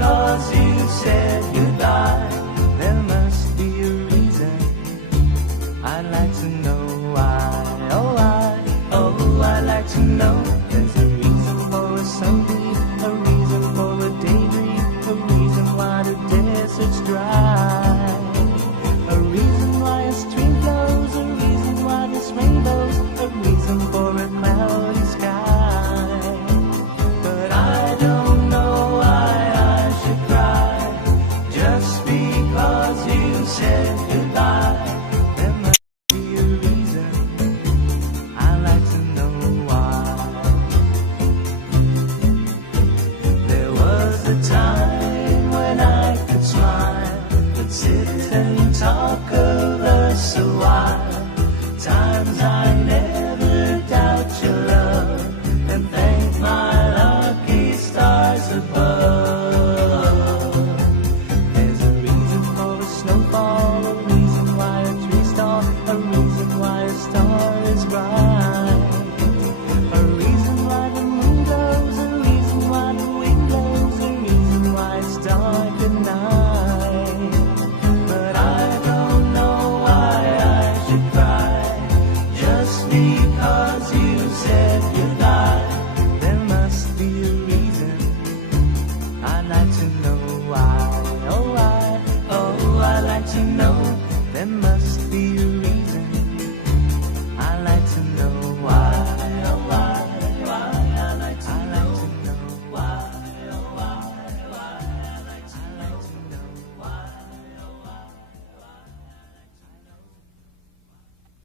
because you said goodbye. There must be a reason. I'd like to know why. Oh, I'd like to know. There's a reason for a sunbeam, a reason for a daydream, a reason why the desert's dry, a reason why a stream flows, a reason why this rainbows, a reason for a cloudy sky. But I don't know why I should cry, just because you said goodbye. There must be a reason. I'd like to know why. There was a time when I could smile, could sit and talk of us a while. Times I never doubt your love and thank my lucky stars above. There's a reason for a snowfall, a reason why a tree's tall, a reason why a star is bright, a reason why the moon glows, a reason why the wind blows, a reason why it's dark at night. But I don't know why I should cry, just because you said goodbye. There must be a reason. I'd like to know why. Oh, I'd like to know. There must